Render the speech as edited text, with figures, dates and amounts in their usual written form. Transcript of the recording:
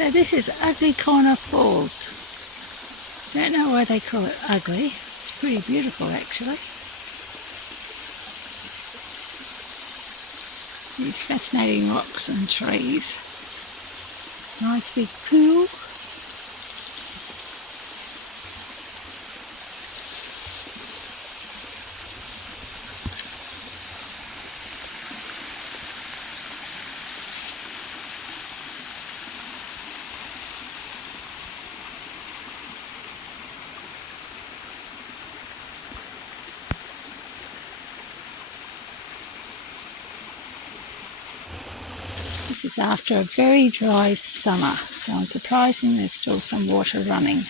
So this is Ugly Corner Falls. Don't know why they call it ugly. It's pretty beautiful actually. These fascinating rocks and trees. Nice big pool. This is after a very dry summer, so I'm surprised there's still some water running.